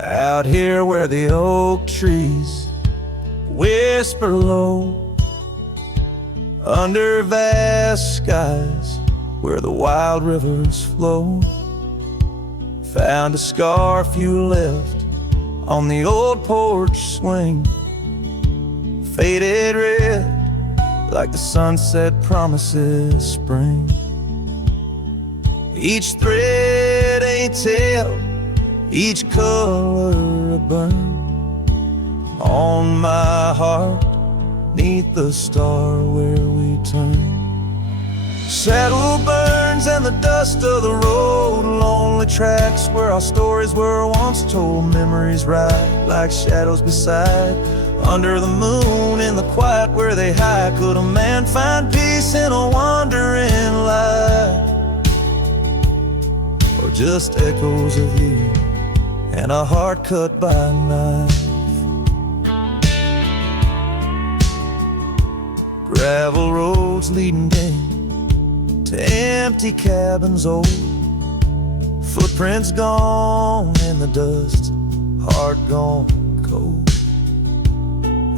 Out here where the oak trees whisper low, under vast skies where the wild rivers flow, found a scarf you left on the old porch swing, faded red like the sunset promises spring. Each thread a tale, each color a burn on my heart, neath the star where we turn. Saddle burns and the dust of the road, lonely tracks where our stories were once told. Memories ride like shadows beside, under the moon in the quiet where they hide. Could a man find peace in a wandering life, or just echoes of you and a heart cut by a knife? Gravel roads leading game to empty cabins old, footprints gone in the dust, heart gone cold.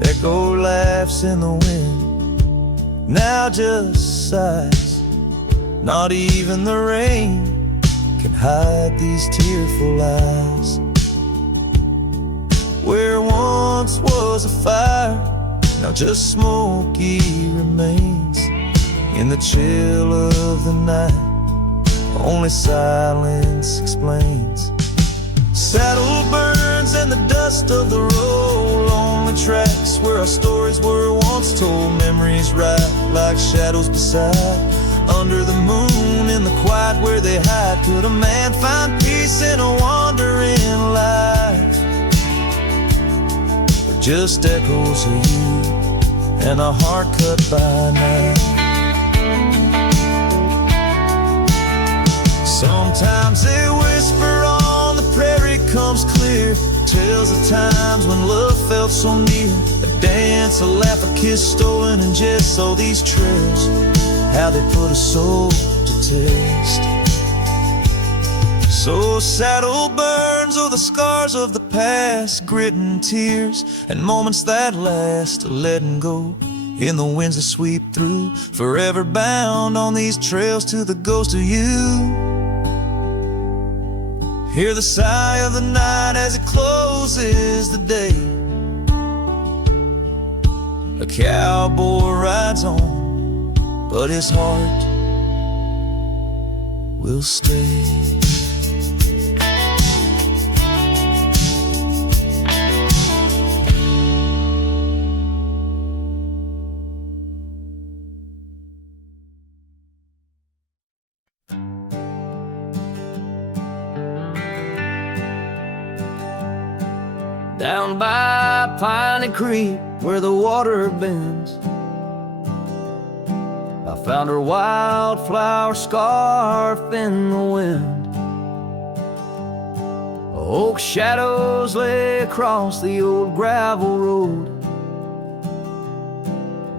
Echo laughs in the wind, now just sighs. Not even the rain can hide these tearful eyes. Where once was a fire, now just smoky remains. In the chill of the night, only silence explains. Saddle burns and the dust of the road, lonely tracks where our stories were once told. Memories ride like shadows beside, under the moon in the quiet where they hide. Could a man find peace in a wandering life, or just echoes of you and a heart cut by a knife? Sometimes they whisper on the prairie comes clear, tales of times when love felt so near. A dance, a laugh, a kiss stolen in jest. So these trails, how they put a soul to taste. So saddle burns, oh the scars of the past, grit and tears, and moments that last, letting go in the winds that sweep through. Forever bound on these trails to the ghost of you. Hear the sigh of the night as it closes the day. A cowboy rides on, but his heart will stay. Down by Piney Creek where the water bends, I found her wildflower scarf in the wind. Oak shadows lay across the old gravel road,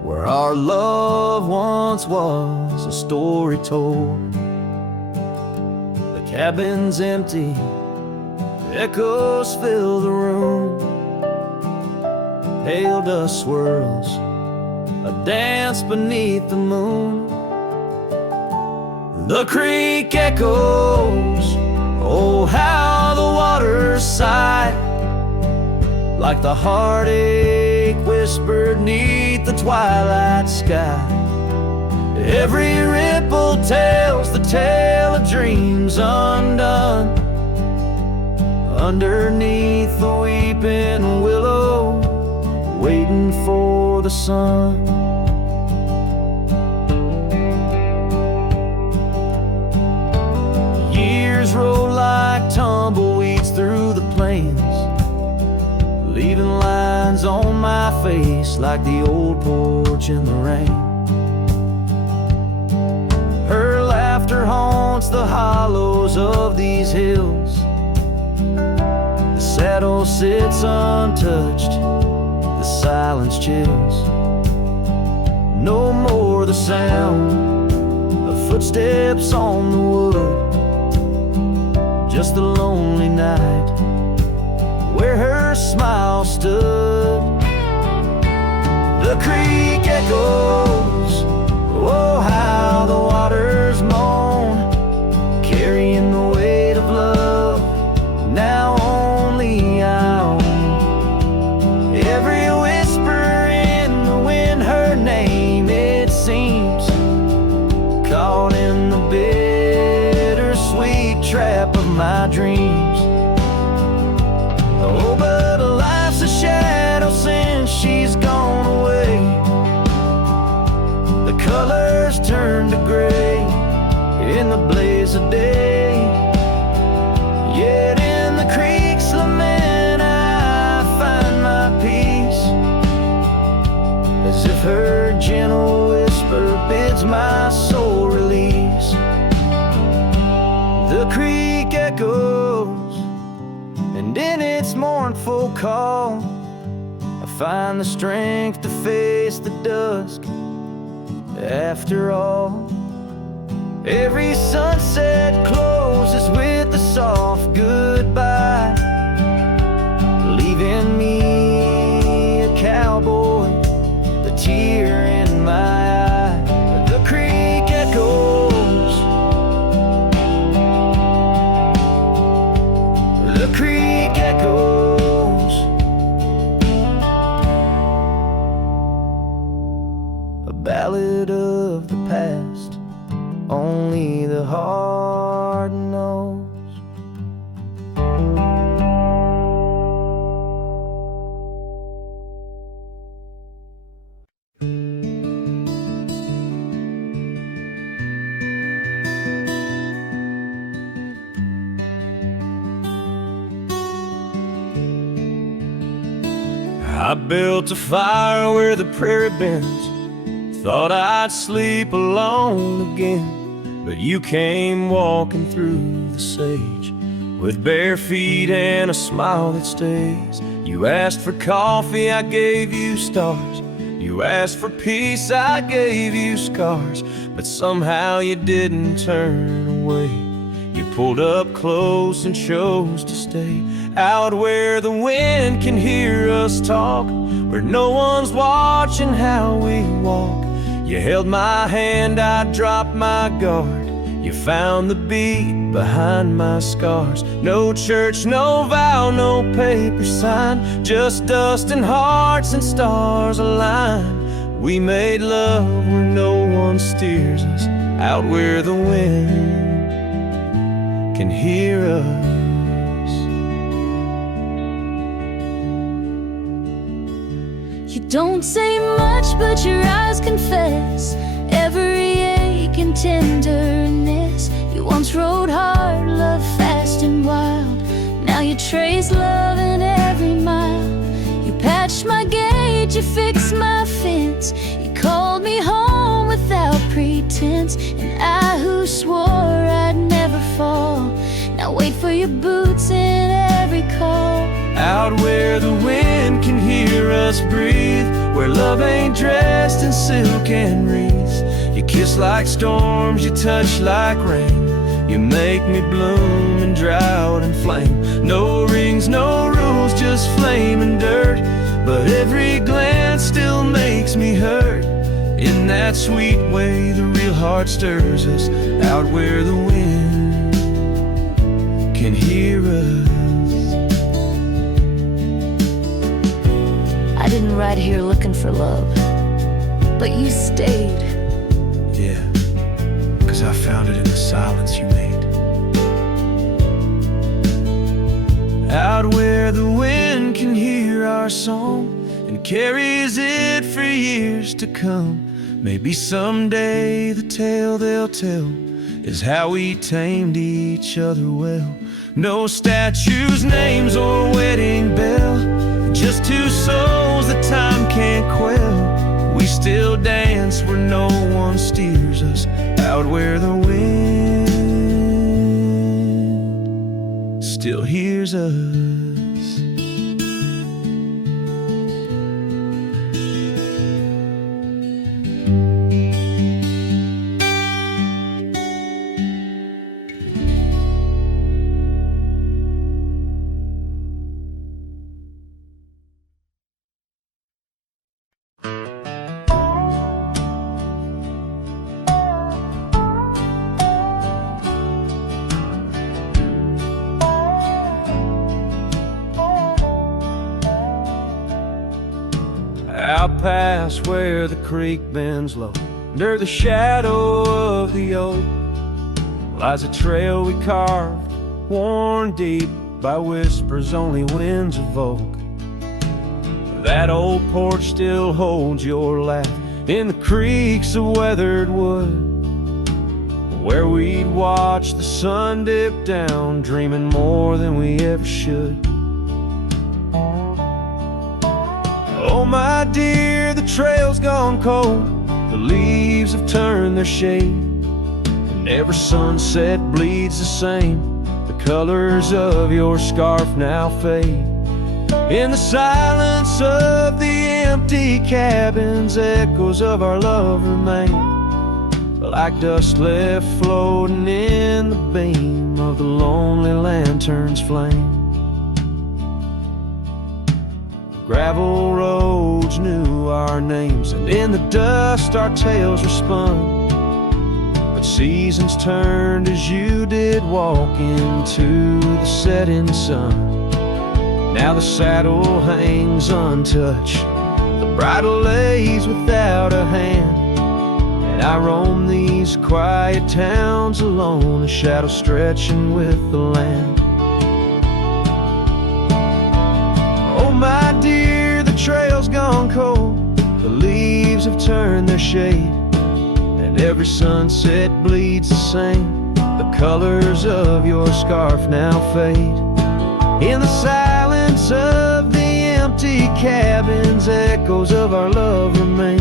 where our love once was a story told. The cabin's empty, echoes fill the room, pale dust swirls, a dance beneath the moon. The creek echoes, oh how the waters sigh, like the heartache whispered neath the twilight sky. Every ripple tells the tale of dreams undone, underneath the weeping willow, waiting for the sun. Years roll like tumbleweeds through the plains, leaving lines on my face like the old porch in the rain. Her laughter haunts the hollows of these hills. The saddle sits untouched, the silence chills. No more the sound of footsteps on the wood, just the lonely night smile stood. The creek echoes, oh how the waters moan, carrying the weight of love now only I own. Every whisper in the wind, her name it seems, caught in the bittersweet trap of my dreams. Oh, but life's a shadow since she's gone away. The colors turn to gray in the blaze of day. Yet in the creek's lament I find my peace, as if her gentle whisper bids my soul release. The creek echoes, and in its mournful call I find the strength to face the dusk. After all, every sunset closes with a soft goodbye, leaving me a cowboy, the tear in my eye. The creek echoes, the creek echoes. A ballad of the past, only the heart knows. I built a fire where the prairie bends, thought I'd sleep alone again. But you came walking through the sage with bare feet and a smile that stays. You asked for coffee, I gave you stars. You asked for peace, I gave you scars. But somehow you didn't turn away. You pulled up close and chose to stay out where the wind can hear us talk, where no one's watching how we walk. You held my hand, I dropped my guard. You found the beat behind my scars. No church, no vow, no paper sign, just dust and hearts and stars aligned. We made love where no one steers us, out where the wind can hear us. You don't say much, but your eyes confess every ache and tenderness. You once rode hard, loved fast and wild. Now you trace love in every mile. You patched my gate, you fixed my fence. You called me home without pretense. And I who swore I'd never fall, now wait for your boots in every call. Out where the wind can hear us breathe, where love ain't dressed in silk and wreaths. You kiss like storms, you touch like rain. You make me bloom in drought and flame. No rings, no rules, just flame and dirt. But every glance still makes me hurt. In that sweet way the real heart stirs us, out where the wind can hear us. I didn't ride here looking for love, but you stayed. Yeah, 'cause I found it in the silence you made. Out where the wind can hear our song and carries it for years to come. Maybe someday the tale they'll tell is how we tamed each other well. No statues, names, or wedding bell, just two souls that time can't quell. We still dance where no one steers us, out where the wind still hears us. Out past where the creek bends low, under the shadow of the oak, lies a trail we carved, worn deep by whispers only winds evoke. That old porch still holds your laugh in the creaks of weathered wood, where we'd watch the sun dip down, dreaming more than we ever should. Oh my dear, the trail's gone cold, the leaves have turned their shade, and every sunset bleeds the same. The colors of your scarf now fade. In the silence of the empty cabins, echoes of our love remain, like dust left floating in the beam of the lonely lantern's flame. Gravel roads knew our names, and in the dust our tales were spun. But seasons turned as you did walk into the setting sun. Now the saddle hangs untouched, the bridle lays without a hand, and I roam these quiet towns alone, the shadow stretching with the land. Oh my dear, the trail's gone cold, the leaves have turned their shade, and every sunset bleeds the same. The colors of your scarf now fade. In the silence of the empty cabins, echoes of our love remain,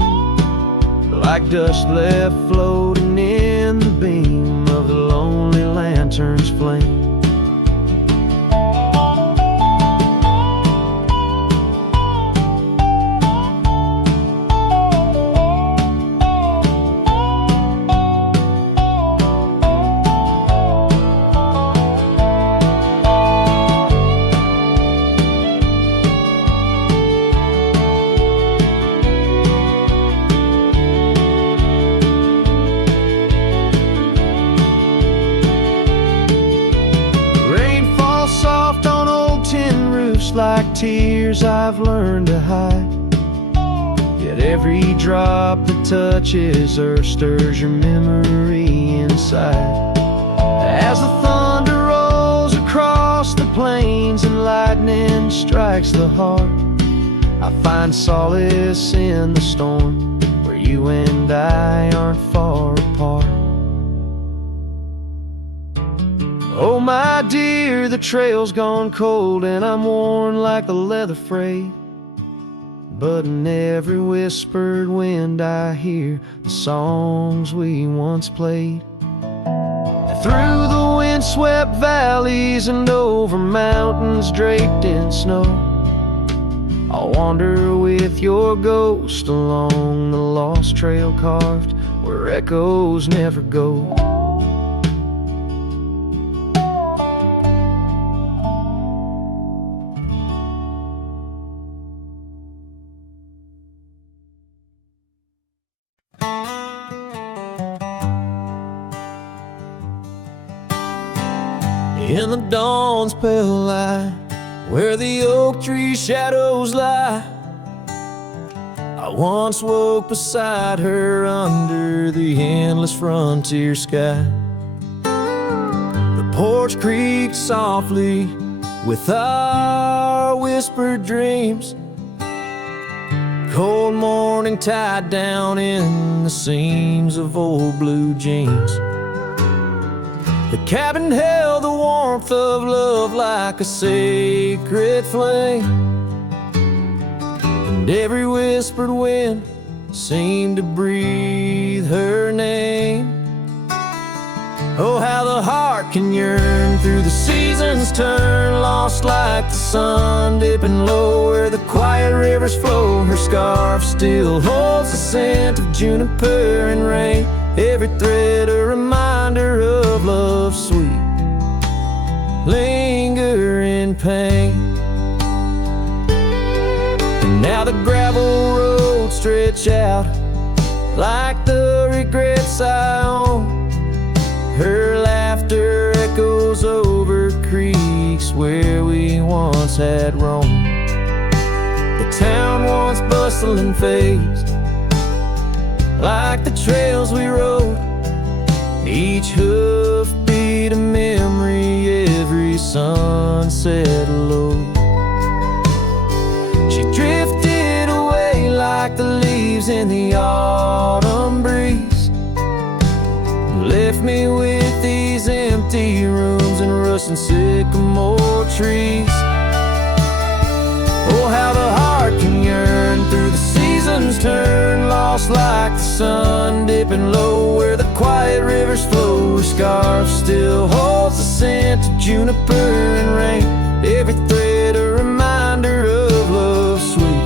like dust left floating in the beam of the lonely lantern's flame. Like tears I've learned to hide, yet every drop that touches earth stirs your memory inside. As the thunder rolls across the plains and lightning strikes the heart, I find solace in the storm, where you and I aren't far apart. Oh my dear, the trail's gone cold, and I'm worn like the leather freight, but in every whispered wind I hear the songs we once played. Through the windswept valleys and over mountains draped in snow, I'll wander with your ghost along the lost trail carved where echoes never go. In the dawn's pale light, where the oak tree shadows lie, I once woke beside her under the endless frontier sky. The porch creaked softly with our whispered dreams, cold morning tied down in the seams of old blue jeans. The cabin held the warmth of love like a sacred flame, and every whispered wind seemed to breathe her name. Oh, how the heart can yearn through the seasons turn, lost like the sun dipping low where the quiet rivers flow. Her scarf still holds the scent of juniper and rain, every thread a reminder of love's sweet lingering pain. And now the gravel roads stretch out like the regrets I own. Her laughter echoes over creeks where we once had roamed. The town once bustling hustling phase. Like the trails we rode, each hoof beat a memory, every sunset low. She drifted away like the leaves in the autumn breeze, left me with these empty rooms and rusting sycamore trees. Oh, how the heart can yearn through the seasons turn, lost like the sun dipping low where the quiet rivers flow. Her scarf still holds the scent of juniper and rain, every thread a reminder of love's sweet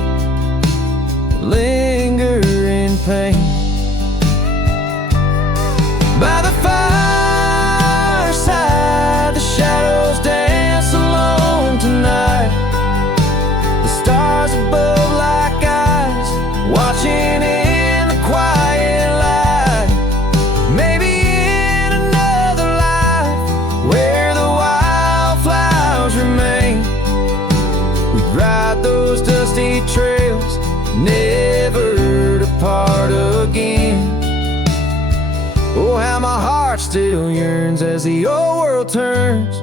lingering pain. By the fireside, the shadows dance alone tonight, the stars above like eyes watching in the quiet light. Maybe in another life where the wildflowers remain, we'd ride those dusty trails, never to part again. Oh, how my heart still yearns as the old world turns,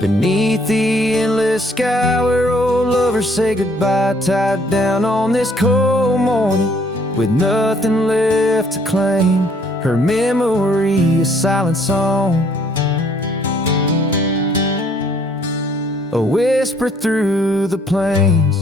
beneath the endless sky where old lovers say goodbye, tied down on this cold morning with nothing left to claim. Her memory, a silent song, a whisper through the plains.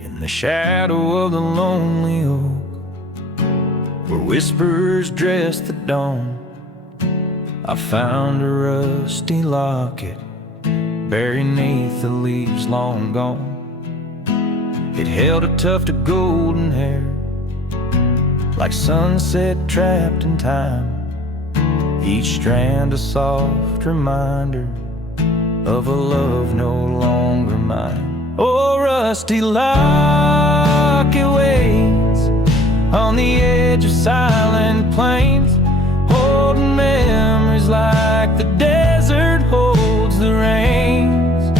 In the shadow of the lonely oak, where whispers dress the dawn, I found a rusty locket buried neath the leaves long gone. It held a tuft of golden hair, like sunset trapped in time, each strand a soft reminder of a love no longer mine. Oh, rusty locket waits on the edge of silent plains, holding memories like the desert holds the rains.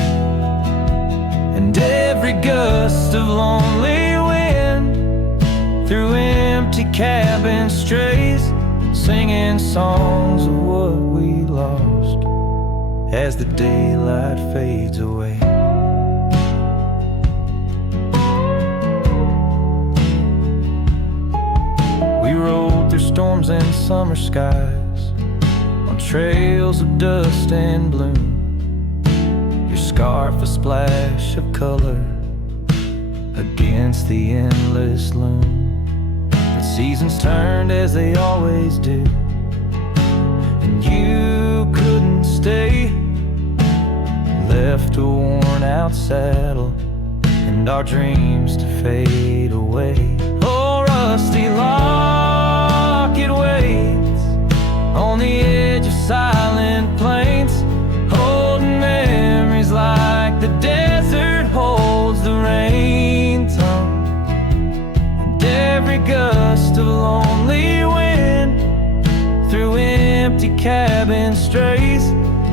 And every gust of lonely wind through empty cabins strays, singing songs of what we lost as the daylight fades away. We rode through storms and summer skies on trails of dust and bloom, your scarf a splash of color against the endless loom. The seasons turned as they always do, and you couldn't stay, left a worn out saddle and our dreams to fade away. Oh, rusty locket waits on the edge of silent plains, holding memories like the desert holds the rain tongue. And every gust of lonely wind through empty cabin strays,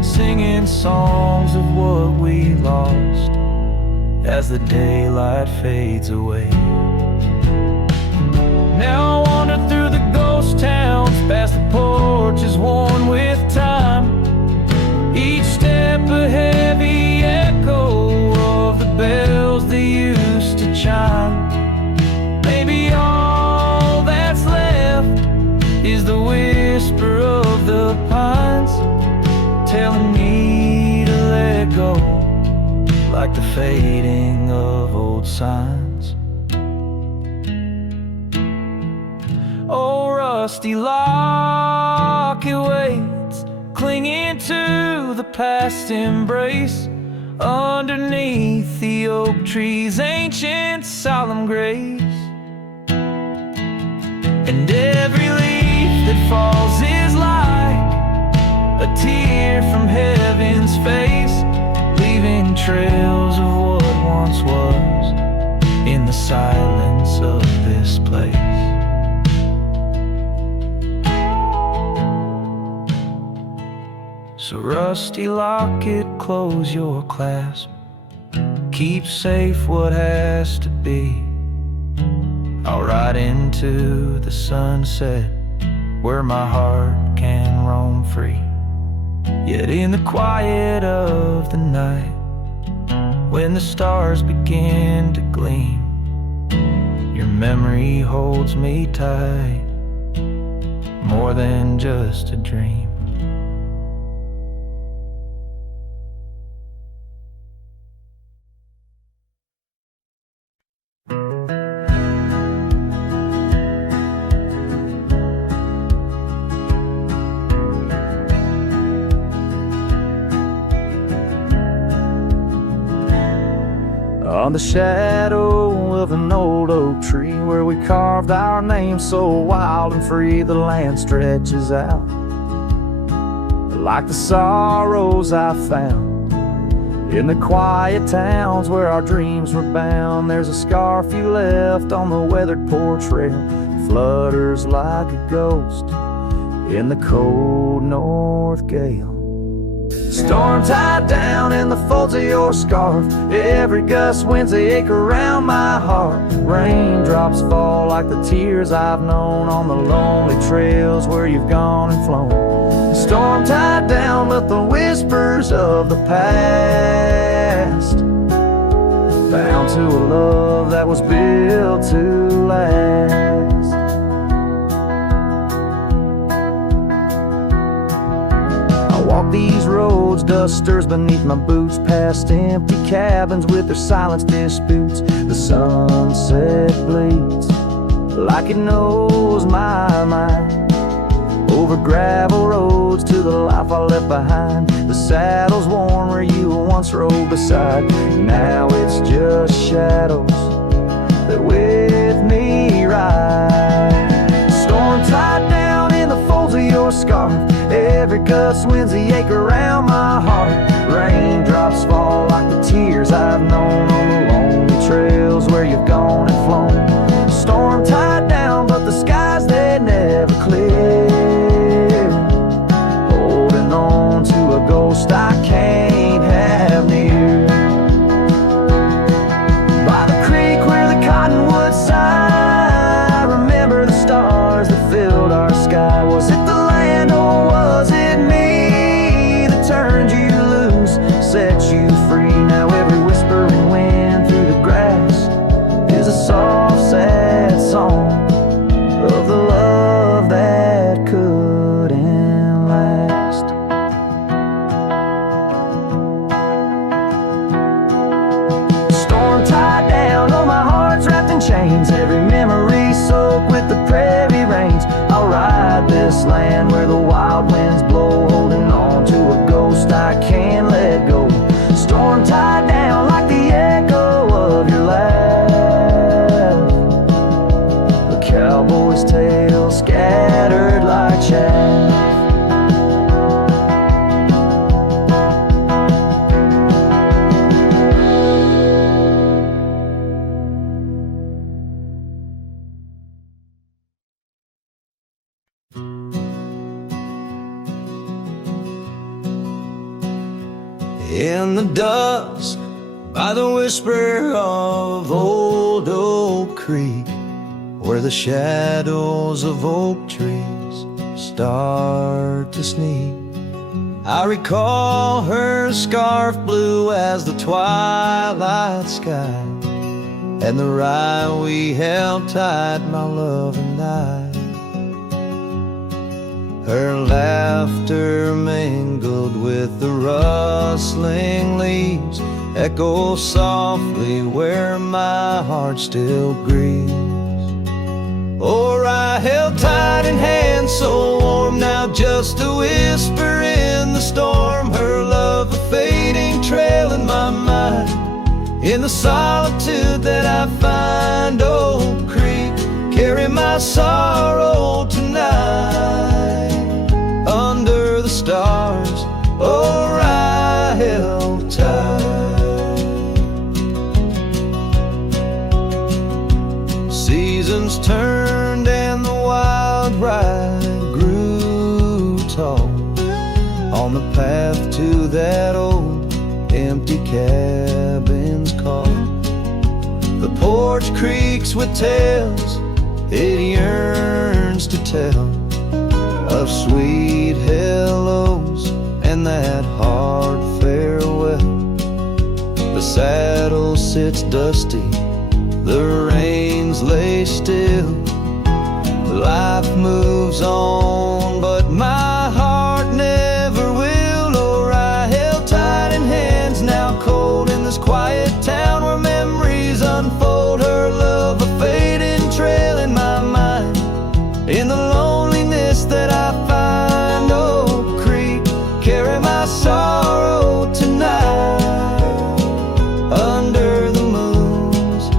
singing songs of what we lost as the daylight fades away. Now I wander through the ghost towns, past the porches worn with time, each step a heavy echo of the bells they used to chime. Maybe all that's left is the whisper of the pines, telling me to let go, like the fading of old signs. Oh, rusty locket waits clinging to the past embrace, underneath the oak tree's ancient solemn grace. And every leaf that falls is like a tear from heaven's face, leaving trails of what once was in the silence of this place. So rusty locket, close your clasp, keep safe what has to be. I'll ride into the sunset where my heart can roam free. Yet in the quiet of the night, when the stars begin to gleam, your memory holds me tight, more than just a dream. On the shadow of an old oak tree, where we carved our name so wild and free, the land stretches out like the sorrows I found in the quiet towns where our dreams were bound. There's a scarf you left on the weathered porch rail, flutters like a ghost in the cold north gale. Storm tied down in the folds of your scarf, every gust winds ache around my heart. Raindrops fall like the tears I've known on the lonely trails where you've gone and flown. Storm tied down, but the whispers of the past, bound to a love that was built to last. Walk these roads, dust stirs beneath my boots, past empty cabins with their silence disputes. The sunset bleeds like it knows my mind, over gravel roads to the life I left behind. The saddle's worn where you once rode beside, now it's just shadows that with me ride. Storm tied down in the folds of your scarf, every gust winds the ache around my heart. Raindrops fall like the tears I've known on the lonely trails where you've gone and flown. Storm tied down, but the skies they never clear, holding on to a ghost I can't have near. By the creek where the cottonwoods sigh, I remember the stars that filled our sky. Was it the land or was it me that turned you loose, set you free? Now every whispering wind through the grass is a soft, sad song of the love that couldn't last. Storm tied down, oh my heart's wrapped in chains, every memory soaked with the prairie rains. I'll ride this land where the wild winds blow, holding on to a ghost I can't let go. Storm tied down like the echo of your laugh, a cowboy's tale scattered like chaff. In the dusk, by the whisper of old Oak Creek, where the shadows of oak trees start to sneak, I recall her scarf blue as the twilight sky, and the rye we held tight, my love and I. Her laughter mingled with the rustling leaves, echo softly where my heart still grieves. Or I held tight in hands so warm, now just a whisper in the storm, her love a fading trail in my mind. In the solitude that I find, Old Creek, carry my sorrow tonight. Under the stars, oh, I held tight. Seasons turned and the wild ride grew tall on the path to that old empty cabin's call. The porch creaks with tales it yearns to tell, of sweet hellos and that hard farewell. The saddle sits dusty, the reins lay still. Life moves on, but my heart never will. Or I held tight in hands now cold in this quiet town where memories unfold. Her love a fading trail in my mind. In the loneliness that I find, Oak Creek, carry my sorrow tonight. Under the moon's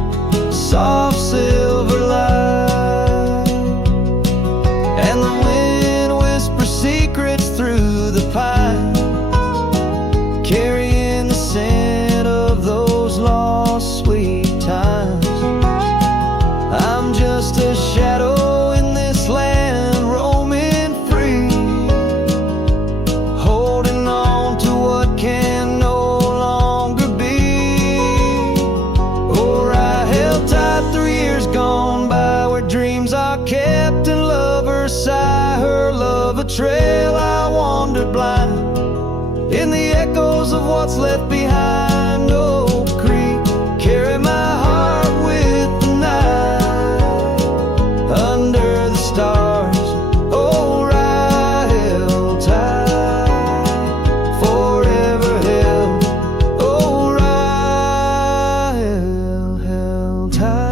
soft silver light, and the wind whispers secrets through the pines, carrying the scent of those lost sweet times. I'm just a shadow in this land, roaming free, holding on to what can no longer be. Or I held tight through years gone by, where dreams are kept and lovers sigh. Her love a trail I wandered blind, in the echoes of what's left behind. Oak Creek, carry my heart with the night. Under the stars, oh, I held tight. Forever held, oh, I held tight.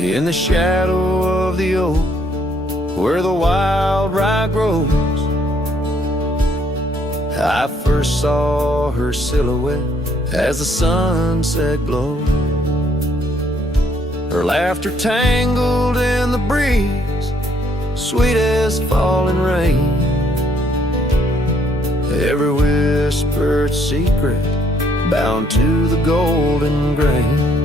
In the shadow of the oak, where the wild rye grows, I first saw her silhouette as the sunset glowed. Her laughter tangled in the breeze, sweet as falling rain. Every whispered secret bound to the golden grain.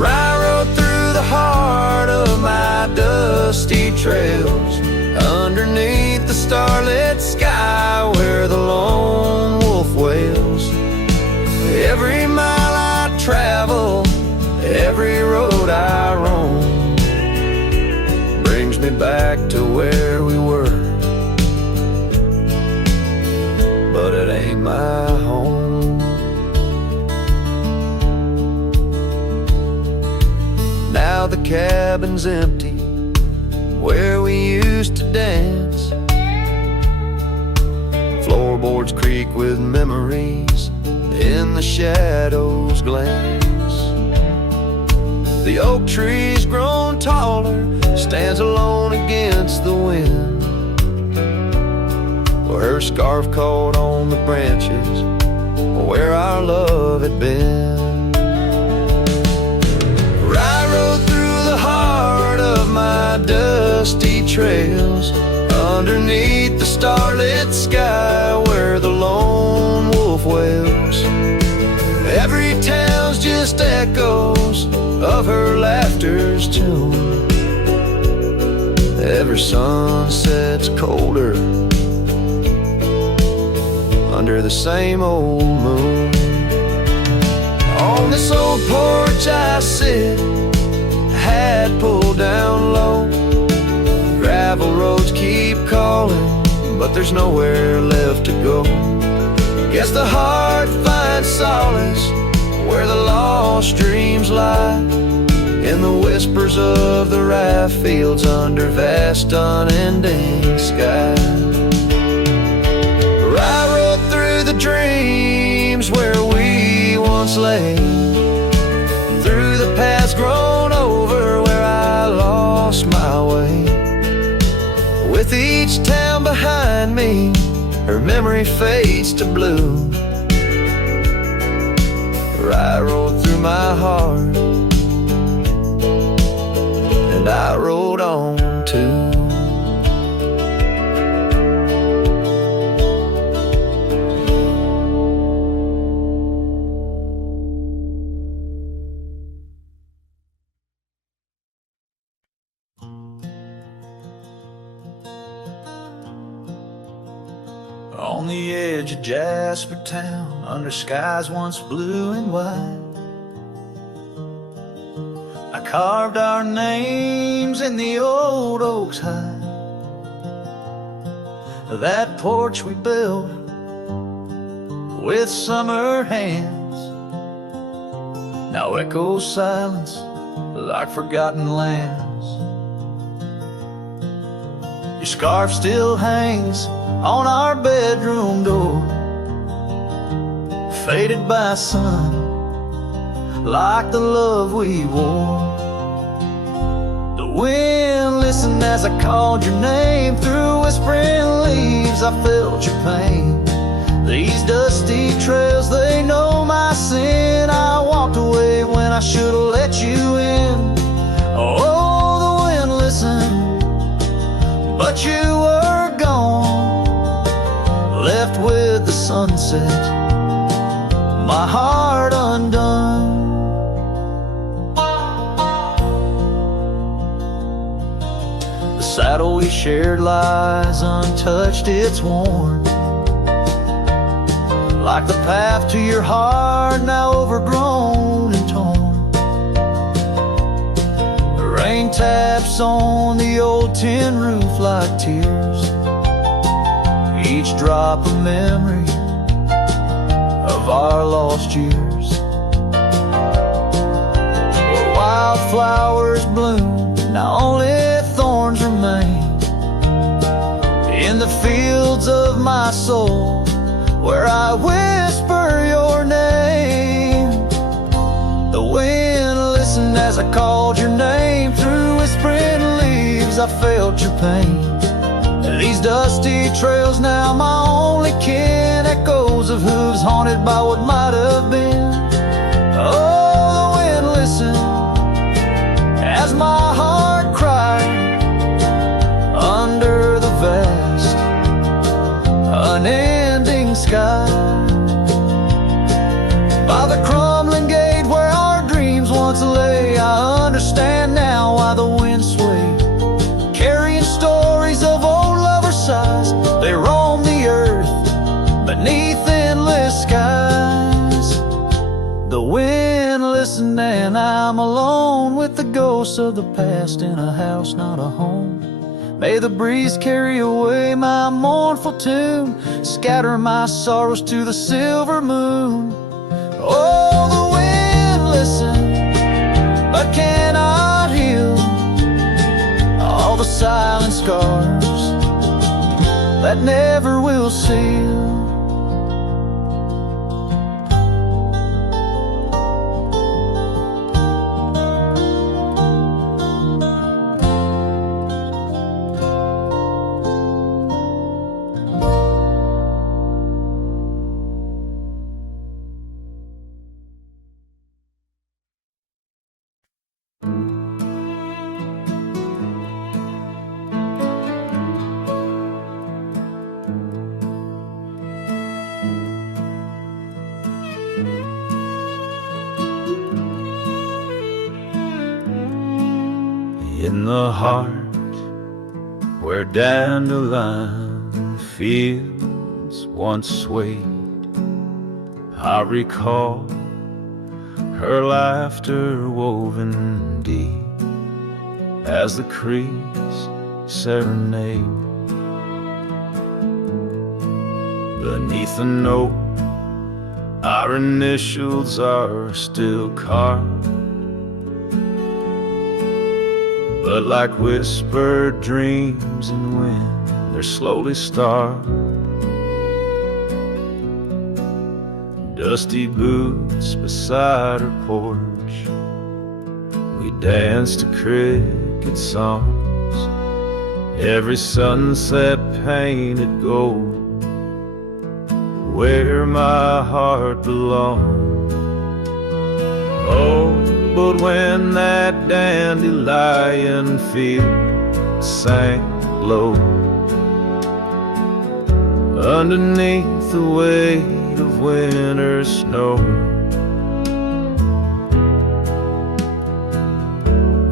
I rode through the heart of my dusty trails, underneath the starlit sky where the lone wolf wails. Every mile I travel, every road I roam, brings me back to where we were, but it ain't my home. Now the cabin's empty, where we used to dance. Floorboards creak with memories, in the shadows glance. The oak tree's grown taller, stands alone against the wind, where her scarf caught on the branches, where our love had been. I rode through the heart of my dusty trails, underneath the starlit sky where the lone wolf wails. Every tale's just echoes of her laughter's tune. Every sunset's colder under the same old moon. On this old porch I sit, hat pulled down low. Gravel roads keep calling, but there's nowhere left to go. Guess the heart finds solace where the lost dream stars lie in the whispers of the rye fields under vast unending sky. I rode through the dreams where we once lay, through the paths grown over where I lost my way. With each town behind me, her memory fades to blue. I rode through my heart, and I rode on too. On the edge of Jasper Town, under skies once blue and white, I carved our names in the old oak's hide. That porch we built with summer hands now echoes silence like forgotten lands. Your scarf still hangs on our bedroom door, faded by sun, like the love we wore. The wind listened as I called your name. Through whispering leaves I felt your pain. These dusty trails, they know my sin. I walked away when I should have let you in. Oh, the wind listened, but you were gone, left with the sunset, my heart undone. The saddle we shared lies untouched, it's worn, like the path to your heart, now overgrown and torn. The rain taps on the old tin roof like tears, each drop a memory of our lost years. Where wildflowers bloom, now only thorns remain. In the fields of my soul, where I whisper your name. The wind listened as I called your name. Through whispering leaves I felt your pain. These dusty trails now my only kin, echoes of hooves haunted by what might have been. Oh, the wind listened as my heart cried under the vast unending sky. By the crumbling gate where our dreams once lay, I understand now why the wind swayed, carrying stories of old lover sighs. They roam the earth beneath endless skies. The wind listened and I'm alone with the ghosts of the past in a house, not a home. May the breeze carry away my mournful tune, scatter my sorrows to the silver moon. Oh, the wind listened, but cannot heal all the silent scars that never will seal. In the heart where dandelion fields once swayed, I recall her laughter woven deep as the creeks serenade. Beneath the note, our initials are still carved but like whispered dreams and wind, they're slowly start. Dusty boots beside her porch, we dance to cricket songs. Every sunset painted gold, where my heart belongs. Oh, but when that dandelion field sank low, underneath the weight of winter snow,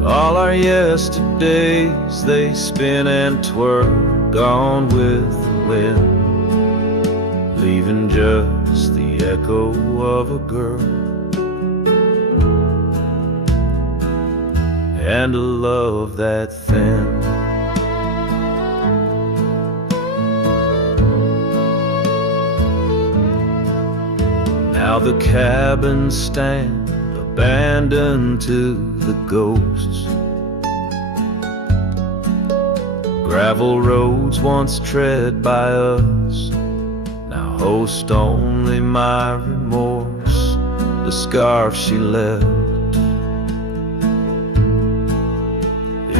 all our yesterdays they spin and twirl, gone with the wind, leaving just the echo of a girl and a love that thin. Now the cabins stand abandoned to the ghosts. Gravel roads once tread by us now host only my remorse, the scarf she left.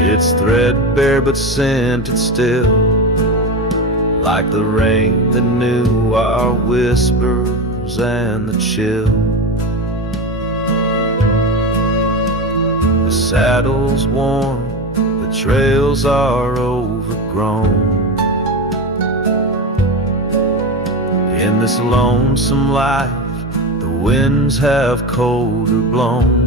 It's threadbare but scented still, like the rain that knew our whispers and the chill. The saddle's worn, the trails are overgrown. In this lonesome life, the winds have colder blown.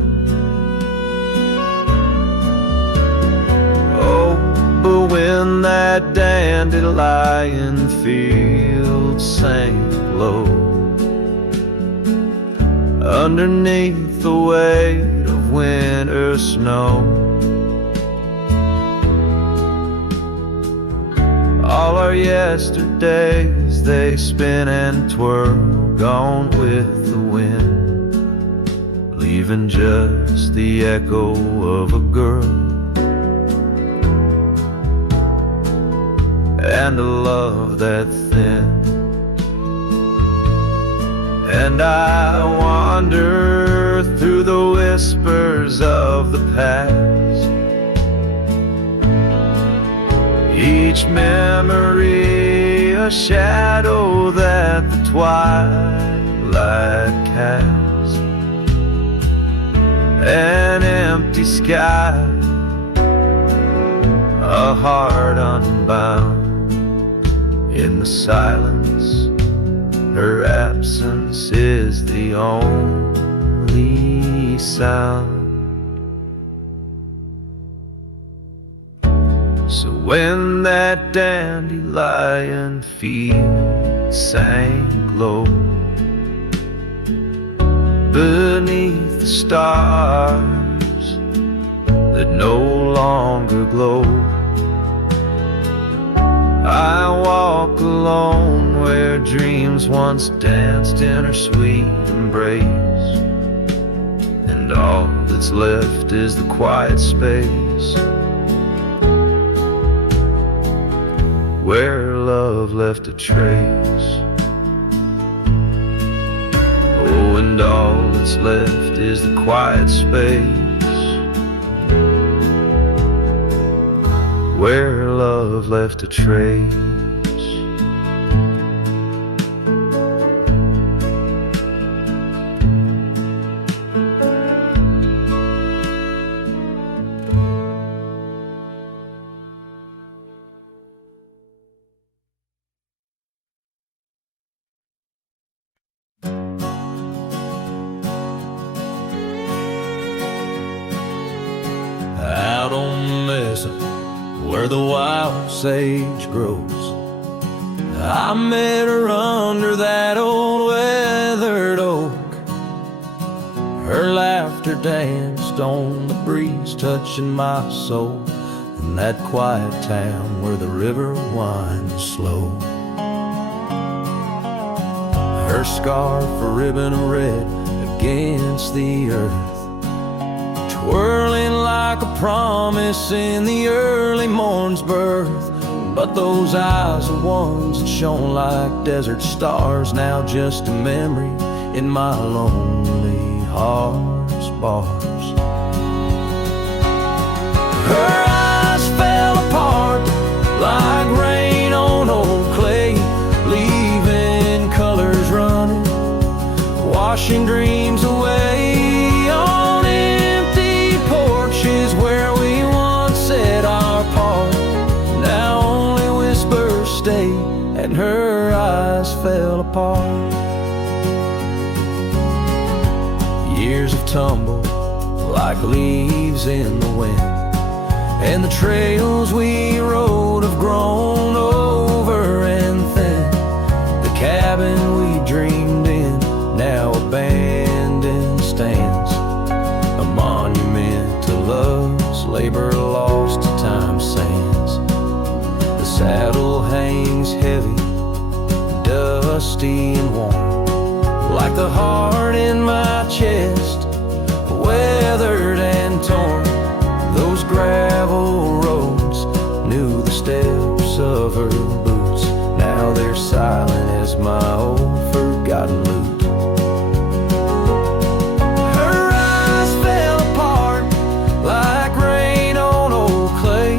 But when that dandelion field sank low, underneath the weight of winter snow, all our yesterdays they spin and twirl, gone with the wind, leaving just the echo of a girl and a love that thin. And I wander through the whispers of the past, each memory a shadow that the twilight casts, an empty sky, a heart unbound. In the silence, her absence is the only sound. So when that dandelion field sank low, beneath the stars that no longer glow, I walk alone where dreams once danced in her sweet embrace, and all that's left is the quiet space where love left a trace. Oh, and all that's left is the quiet space where love left a trace. Out on the mesa where the wild sage grows, I met her under that old weathered oak. Her laughter danced on the breeze, touching my soul in that quiet town where the river winds slow. Her scarf a ribbon of red against the earth, twirling like like a promise in the early morn's birth. But those eyes are ones that shone like desert stars, now just a memory in my lonely heart's bars. Her eyes fell apart like rain on old clay, leaving colors running, washing dreams away. On empty porches where we once said our part, now only whispers stay, and her eyes fell apart. Years have tumbled like leaves in the wind, and the trails we rode have grown over and thin. The cabin we dreamed in, now abandoned, stands a monument to love's labor lost to time's sands. The saddle hangs heavy, dusty and warm, like the heart in my chest, weathered and torn. Those gravel roads knew the steps of her boots, now they're silent as my old forgotten lute. Her eyes fell apart like rain on old clay,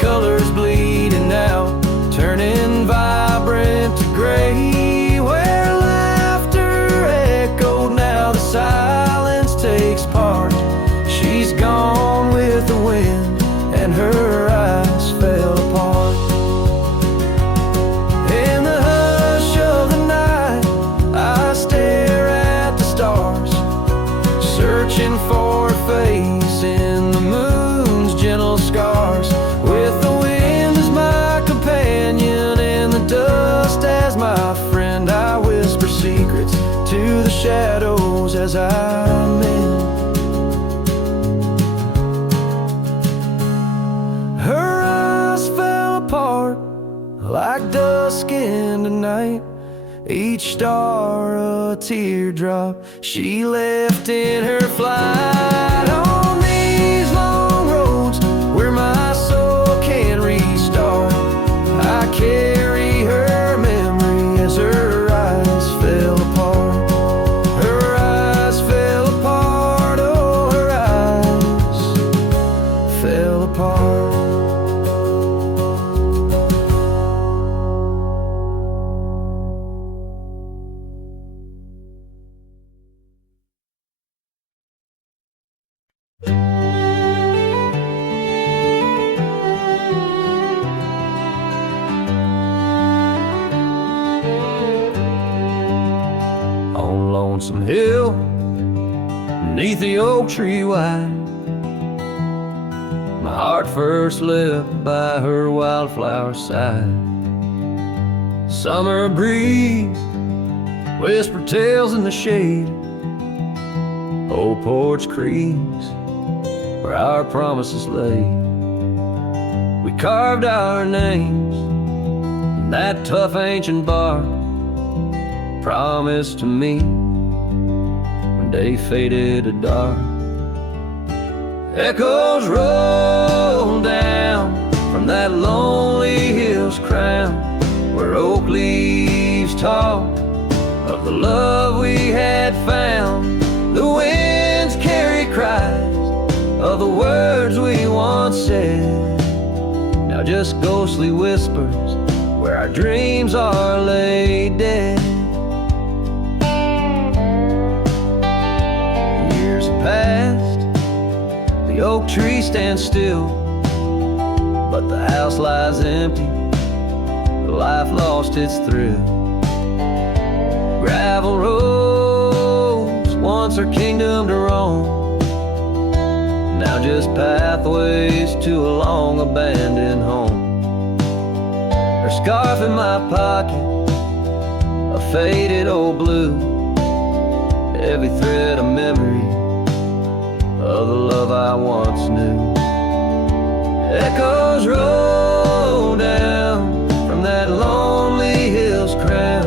colors bleeding out, turning vibrant to gray. Where laughter echoed, now the silence takes part. She's gone with the wind, and her eyes fell apart. In the hush of the night, I stare at the stars, searching for a face in the moon's gentle scars. With the wind as my companion and the dust as my friend, I whisper secrets to the shadows as I mend. Her eyes fell apart like dusk into night, each star a teardrop she left in her flight. On these long roads where my soul can't restart, I carry her memory as her eyes fell apart. Her eyes fell apart, oh, her eyes fell apart. On Lonesome Hill, beneath the oak tree wide, my heart first lived by her wildflower side. Summer breeze whispered tales in the shade, old porch creeks where our promises lay. We carved our names in that tough ancient bark, promised to meet when day faded to dark. Echoes roll down from that lonely hill's crown, where oak leaves talk of the love we had found. The winds carry cries of the words we once said, now just ghostly whispers where our dreams are laid dead. Years have passed, the oak tree stands still, but the house lies empty, life lost its thrill. Gravel roads, once our kingdom to roam, now just pathways to a long abandoned home. Her scarf in my pocket, a faded old blue, every thread a memory of the love I once knew. Echoes roll down from that lonely hill's crown,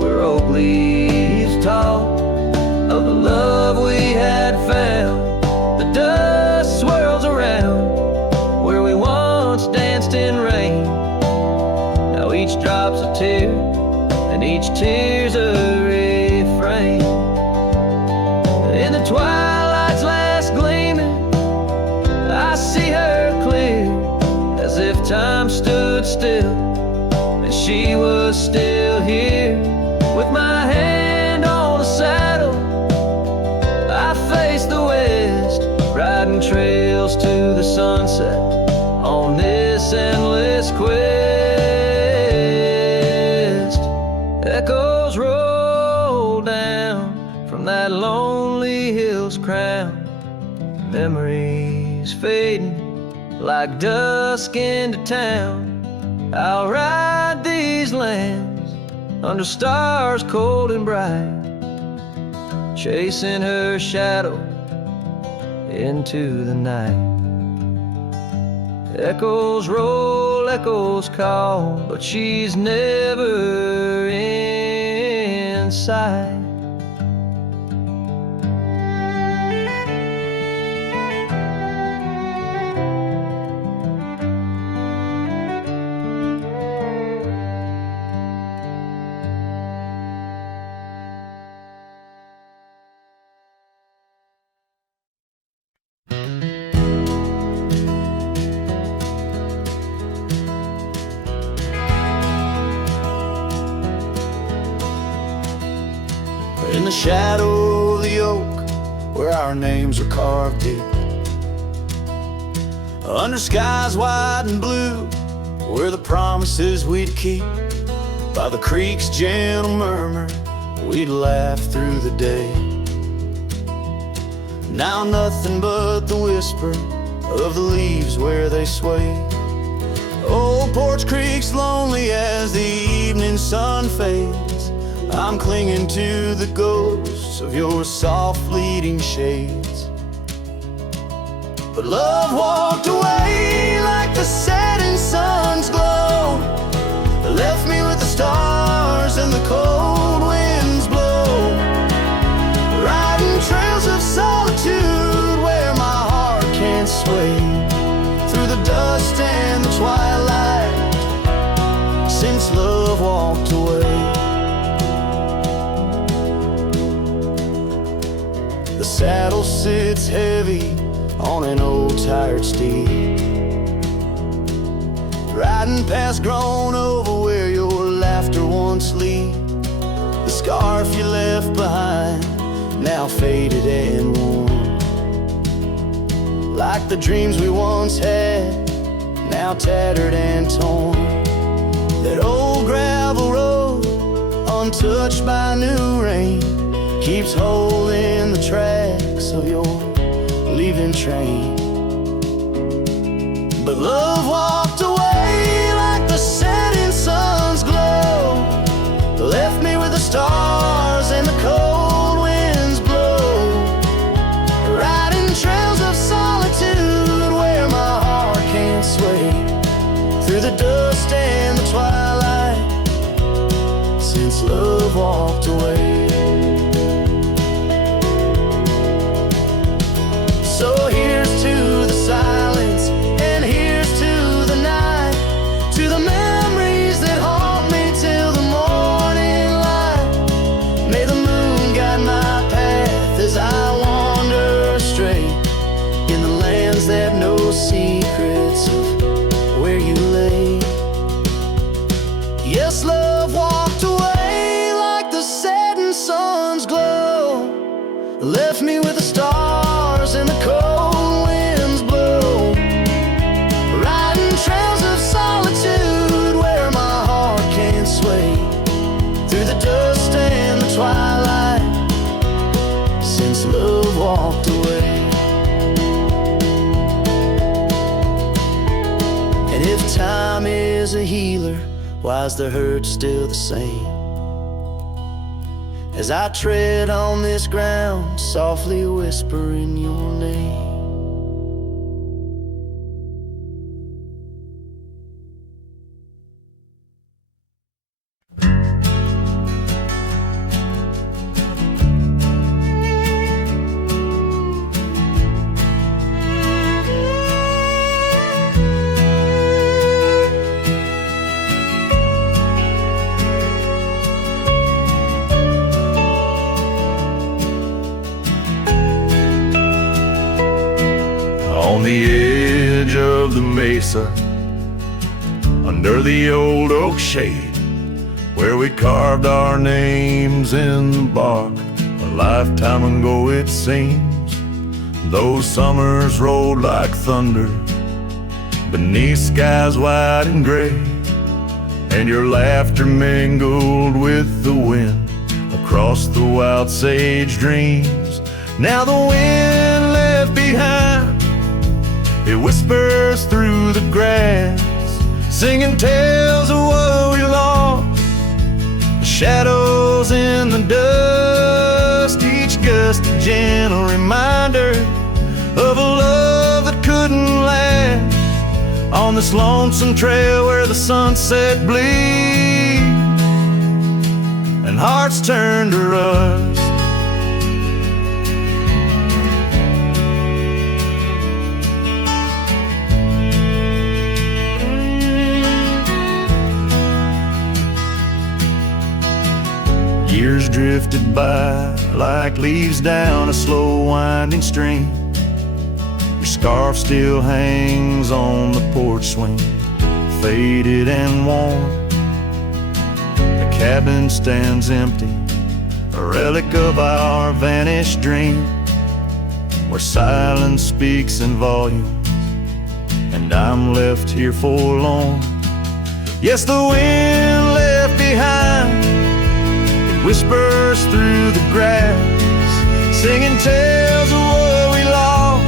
where oak leaves talk of the love we had found. The dust tears a refrain. In the twilight's last gleaming, I see her clear, as if time stood still and she was still here. With my hand on the saddle, I face the west, riding trails to the sunset on this endless quest. Echoes roll down from that lonely hill's crown, memories fading like dusk into town. I'll ride these lands under stars cold and bright, chasing her shadow into the night. Echoes roll, echoes call, but she's never in sight. In the shadow of the oak, where our names are carved deep, under skies wide and blue, where the promises we'd keep, by the creek's gentle murmur, we'd laugh through the day. Now nothing but the whisper of the leaves where they sway. Old Porch Creek's lonely as the evening sun fades. I'm clinging to the ghosts of your soft fleeting shades. But love walked away like the setting sun's glow, left me with the stars and the cold winds blow, riding trails of solitude where my heart can't sway, through the dust and the twilight, since love walked away. The saddle sits heavy on an old tired steed, riding past grown over where your laughter once lead. The scarf you left behind, now faded and worn, like the dreams we once had, now tattered and torn. That old gravel road, untouched by new rain, keeps holding the tracks of your leaving train. But love walked away like the setting sun's glow, left me with the stars and the cold winds blow, riding trails of solitude where my heart can't sway, through the dust and the twilight, since love walked away. So here's to the silence, and here's to the night, to the memories that haunt me till the morning light. May the moon guide my path as I wander astray, in the lands that know secrets of where you lay. Yes, love walked away like the setting sun's glow, left me with the stars and the cold winds blow, riding trails of solitude where my heart can't sway, through the dust and the twilight, since love walked away. And if time is a healer, why is the hurt still the same? As I tread on this ground, softly whispering your name. the edge of the mesa, under the old oak shade, where we carved our names in the bark. A lifetime ago it seems, those summers rolled like thunder beneath skies white and gray, and your laughter mingled with the wind across the wild sage dreams. Now the wind left behind, it whispers through the grass, singing tales of what we lost, the shadows in the dust, each gust a gentle reminder of a love that couldn't last, on this lonesome trail where the sunset bleeds and hearts turn to rust. Years drifted by like leaves down a slow winding stream. Your scarf still hangs on the porch swing, faded and worn. The cabin stands empty, a relic of our vanished dream, where silence speaks in volumes, and I'm left here forlorn. Yes, the wind left behind, it whispers through the grass, singing tales of what we lost,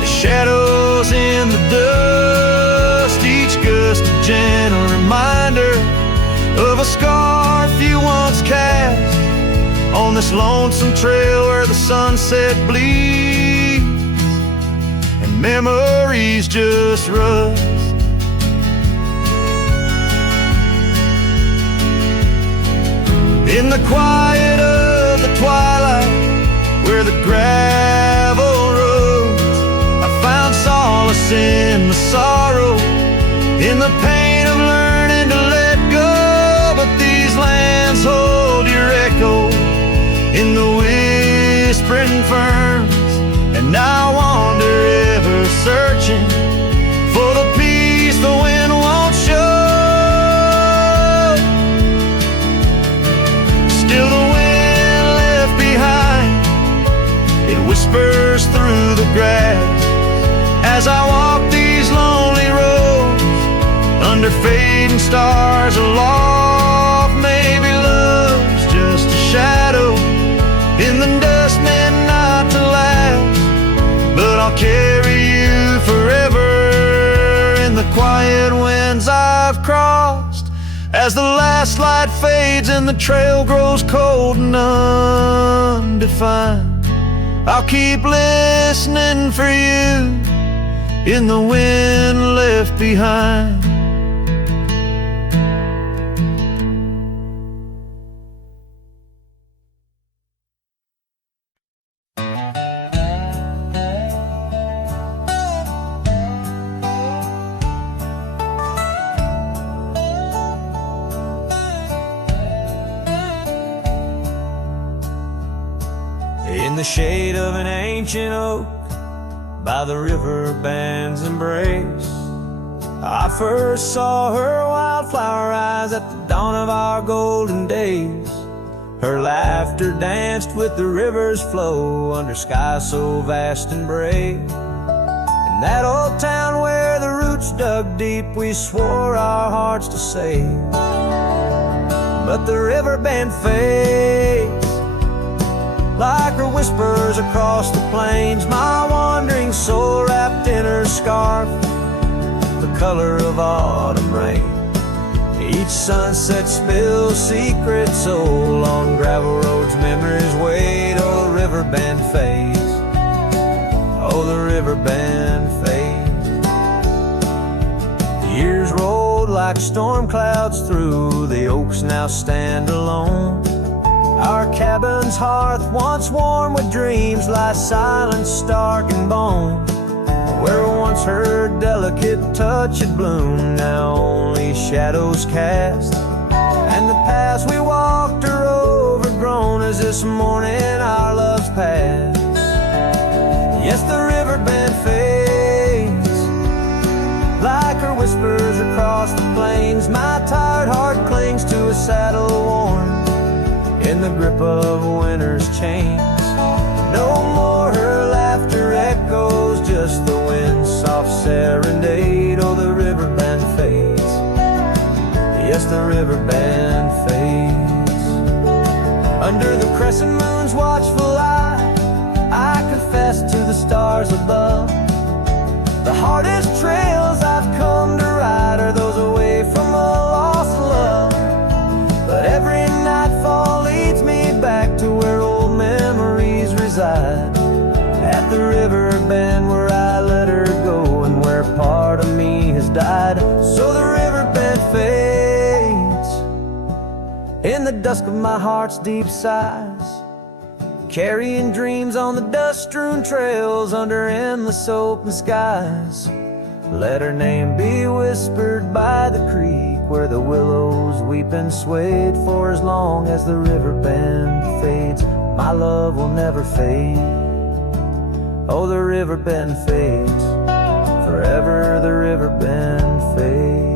the shadows in the dust, each gust a gentle reminder of a scarf you once cast, on this lonesome trail where the sunset bleeds and memories just rust. In the quiet of the twilight, where the gravel roads, I found solace in the sorrow, in the pain of learning to let go. But these lands hold your echo in the whispering ferns, and I wander ever searching for the peace the wind won't show. Still the wind left behind, it whispers through the grass, as I walk these lonely roads, under fading stars aloft. Maybe love's just a shadow in the dust meant not to last, but I'll carry you forever in the quiet winds I've crossed. As the last light fades and the trail grows cold and undefined, I'll keep listening for you in the wind left behind. In the shade of an ancient oak, by the river band's embrace, I first saw her wildflower eyes at the dawn of our golden days. Her laughter danced with the river's flow under skies so vast and brave. In that old town where the roots dug deep, we swore our hearts to save. But the river band fades like her whispers across the plains. My wandering soul wrapped in her scarf, the color of autumn rain. Each sunset spills secrets so on gravel roads, memories wait. Oh, the river band fades, oh, the river band fades. The years rolled like storm clouds through, the oaks now stand alone. Our cabin's hearth, once warm with dreams, lies silent, stark and bone. Where once her delicate touch had bloomed, now only shadows cast. And the paths we walked are overgrown as this morning our love's past. Yes, the river band fades, whispers across the plains. My tired heart clings to a saddle worn in the grip of winter's chains. No more her laughter echoes, just the wind's soft serenade. Oh, the river band fades. Yes, the river band fades. Under the crescent moon's watchful eye, I confess to the stars above, the hardest trails I've come to ride are those away from a lost love. But every nightfall leads me back to where old memories reside, at the river bend where I let her go and where part of me has died. So the river bend fades in the dusk of my heart's deep sighs, carrying dreams on the dust-strewn trails under endless open skies. Let her name be whispered by the creek where the willows weep and swayed. For as long as the river bend fades, my love will never fade. Oh, the river bend fades, forever the river bend fades.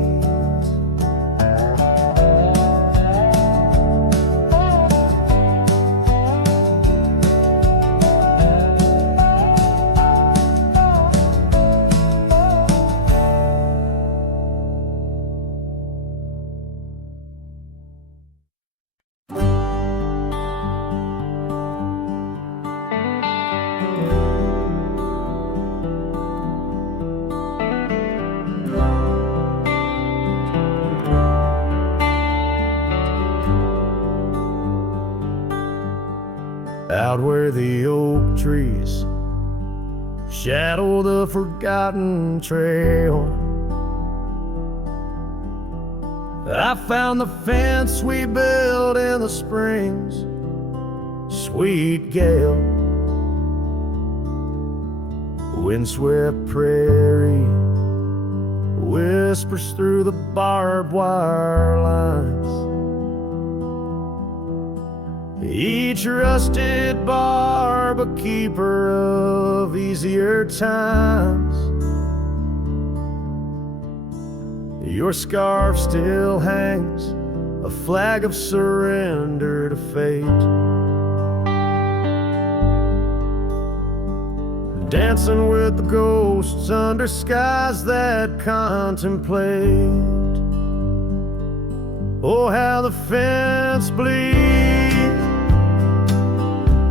Out where the oak trees shadow the forgotten trail, I found the fence we built in the spring's sweet gale. Windswept prairie whispers through the barbed wire lines, each rusted barb a keeper of easier times. Your scarf still hangs, a flag of surrender to fate, dancing with the ghosts under skies that contemplate. Oh, how the fence bleeds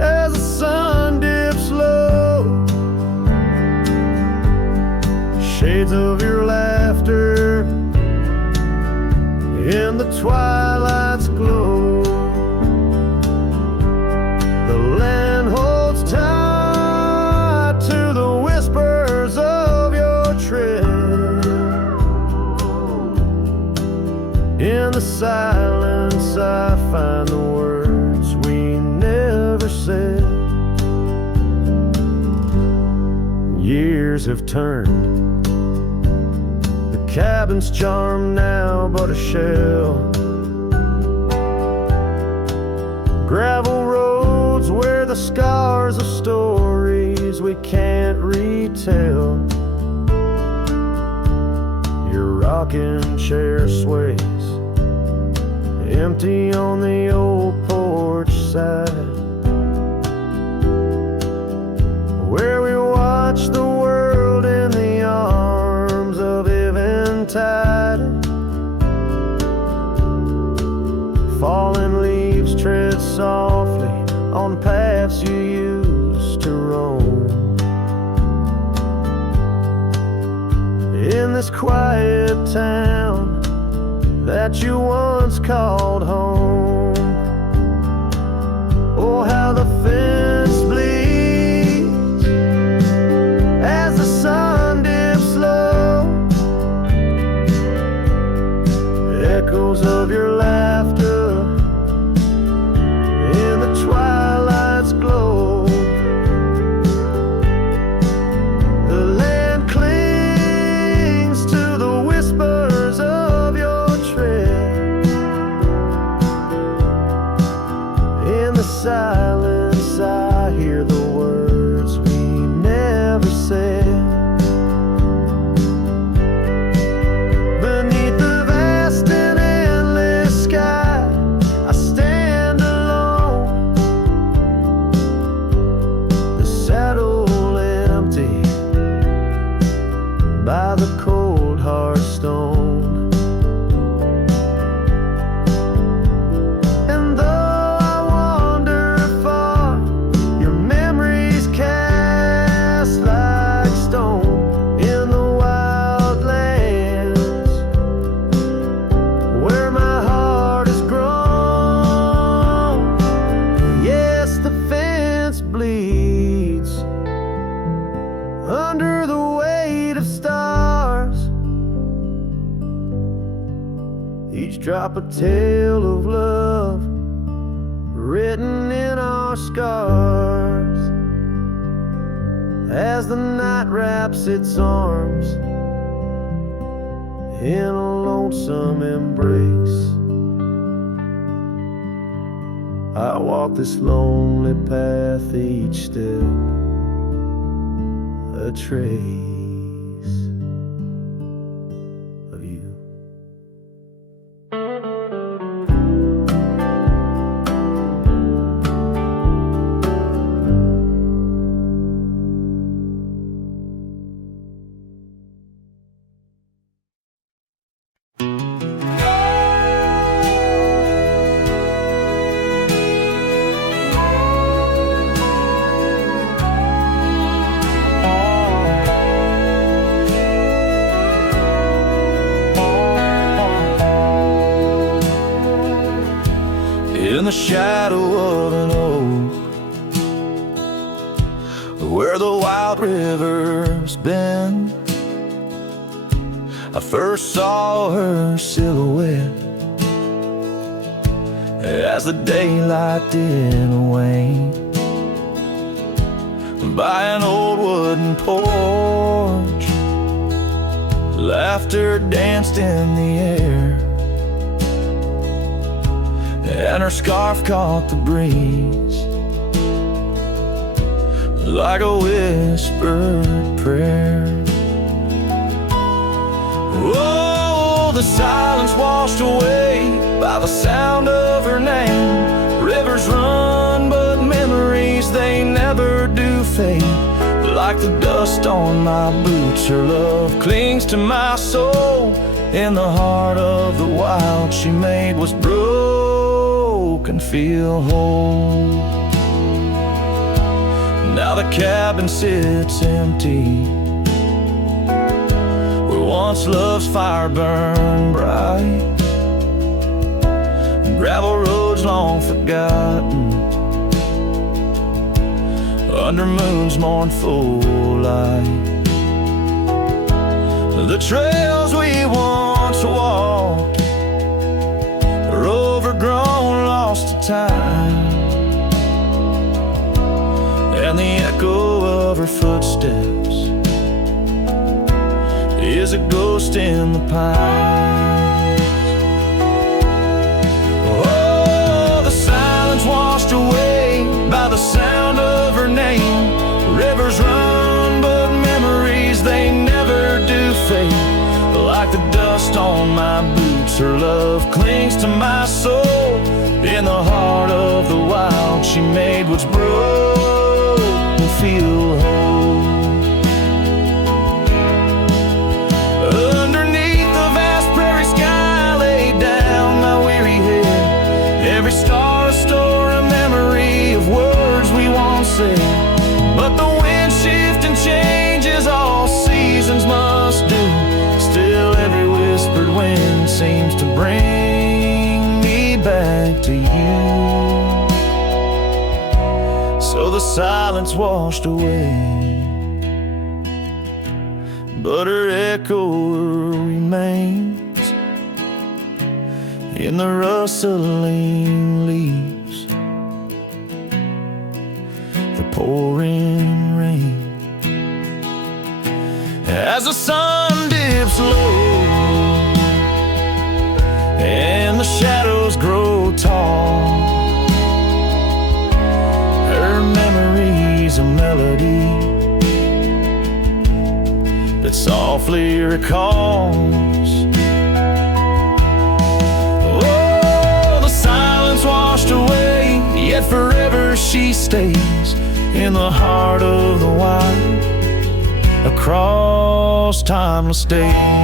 as the sun dips low. Shades of your laughter in the twilight's glow. The land holds tight to the whispers of your tread. In the silence I find the words we never said. Years have turned, the cabin's charm now but a shell. Gravel roads where the scars of stories we can't retell. Your rocking chair sways empty on the old porch side, where we watch the world in the arms of eventide. Fallen leaves tread softly on paths you used to roam. In this quiet town that you once called home. Oh, how the fence bleeds as the sun dips low. Echoes of your laughter in the twilight's glow. The land clings to the whispers of your tread. In the silence I hear the words we never said. drop a tale of love written in our scars as the night wraps its arms in a lonesome embrace. I walk this lonely path, each step a trace of you. In the shadow of an oak, where the wild river's been, I first saw her silhouette as the daylight didn't wane. By an old wooden porch, laughter danced in the air, and her scarf caught the breeze like a whispered prayer. Oh, the silence washed away by the sound of her name. Rivers run, but memories, they never do fade. Like the dust on my boots, her love clings to my soul. In the heart of the wild she made was broken, feel whole. Now the cabin sits empty, where once love's fire burned bright. Gravel roads long forgotten, under moon's mournful light. The trails we once walked are overgrown, lost to time, and the echo of her footsteps is a ghost in the pines. Oh, the silence washed away by the sound of her name. Rivers run, but memories, they never do fade. Like the dust on my boots, her love clings to my soul. In the heart of the wild she made what's broken feel whole. Underneath the vast prairie sky laid down my weary head, every star a store, a memory of words we once said. But the wind shifts and changes, all seasons must do. Still every whispered wind seems to bring me back to you. So the silence washed away, but her echo remains in the rustling leaves, the pouring rain. As the sun dips low and the shadows grow tall, her memory's a melody that softly recalls. Oh, the silence washed away, yet forever she stays in the heart of the wild, across timeless days.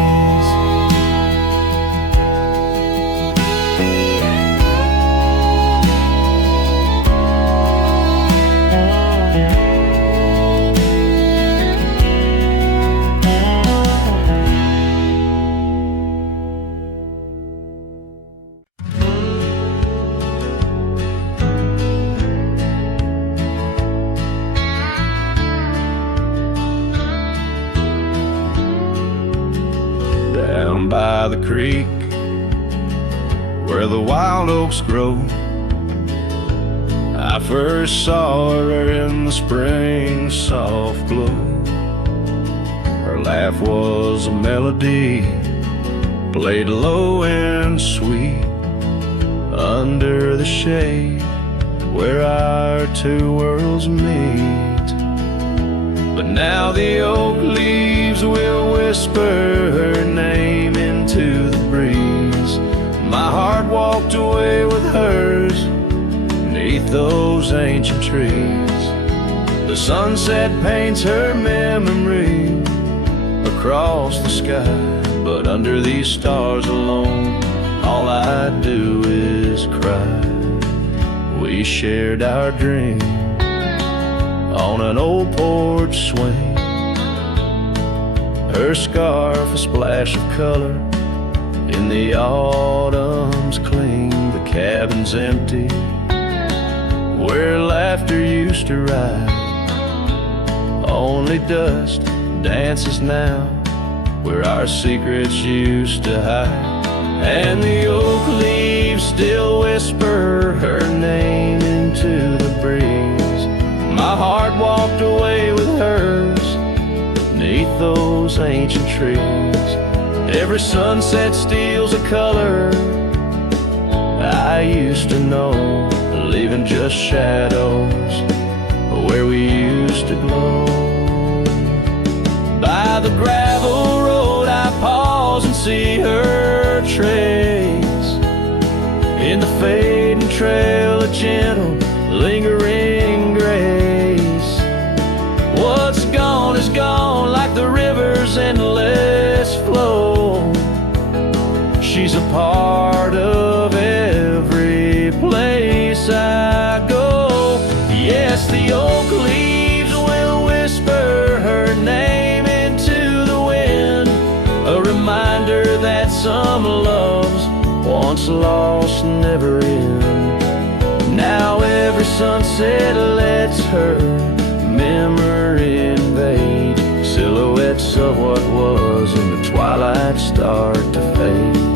By the creek, where the wild oaks grow. I first saw her in the spring soft glow. Her laugh was a melody, played low and sweet, under the shade where our two worlds meet. But now the oak leaves will whisper her name into the breeze. My heart walked away with hers beneath those ancient trees. The sunset paints her memory across the sky, but under these stars alone, all I do is cry. We shared our dream on an old porch swing. Her scarf a splash of color in the autumn's cling. The cabin's empty where laughter used to ride. Only dust dances now where our secrets used to hide. And the oak leaves still whisper her name into the breeze. My heart walked away with hers beneath those ancient trees. Every sunset steals a color I used to know, leaving just shadows where we used to glow. By the gravel road I pause and see her trace. In the fading trail, a gentle, lingering grace. What's gone is gone, like the river's endless flow. She's a part of every place I go. Yes, the oak leaves will whisper her name into the wind, a reminder that some loves once lost never end. Now every sunset lets her memory invade. Silhouettes of what was in the twilight start to fade.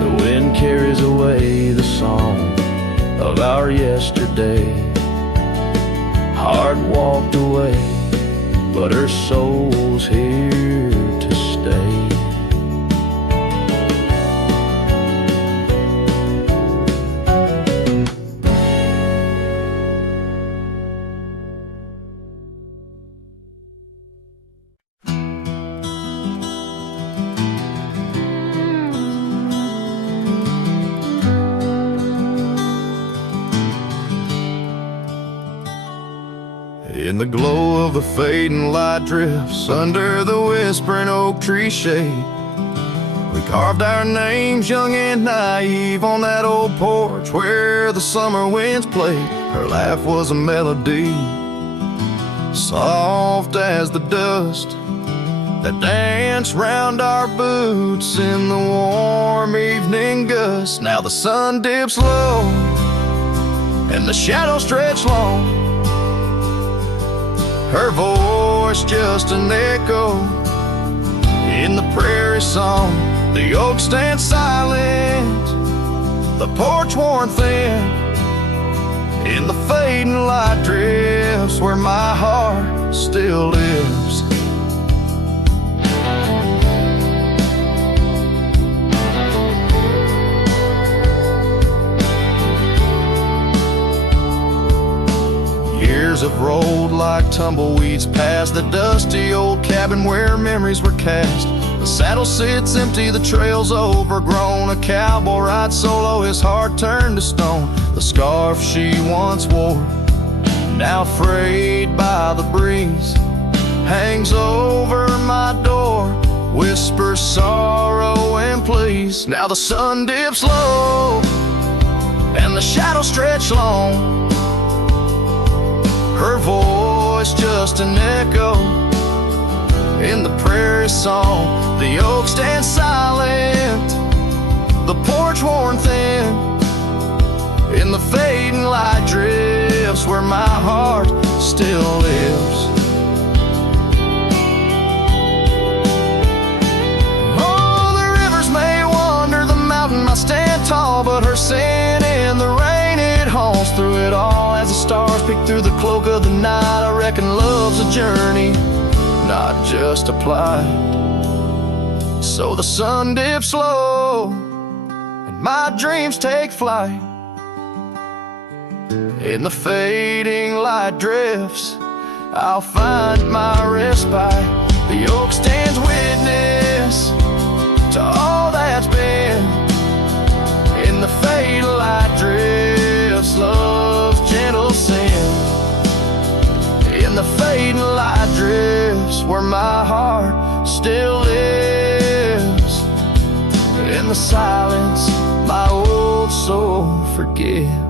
The wind carries away the song of our yesterday. Heart walked away, but her soul's here to stay. In the glow of the fading light drifts under the whispering oak tree shade, we carved our names young and naive on that old porch where the summer winds played. Her laugh was a melody, soft as the dust that danced round our boots in the warm evening gust. Now the sun dips low and the shadows stretch long. Her voice just an echo in the prairie song. The oak stands silent, the porch worn thin. In the fading light drifts where my heart still lives. Years have rolled like tumbleweeds past the dusty old cabin where memories were cast. The saddle sits empty, the trail's overgrown. A cowboy rides solo, his heart turned to stone. The scarf she once wore, now frayed by the breeze, hangs over my door, whispers sorrow and please. Now the sun dips low and the shadows stretch long. Her voice just an echo in the prairie song. The oak stands silent, the porch worn thin. In the fading light drifts where my heart still lives. Oh, the rivers may wander, the mountain might stand tall, as the stars peek through the cloak of the night, I reckon love's a journey, not just a plight. So the sun dips low and my dreams take flight. In the fading light drifts, I'll find my respite. The oak stands witness to all that's been. In the fatal light drifts, love's gentle sin. In the fading light drifts, where my heart still lives. In the silence, my old soul forgives.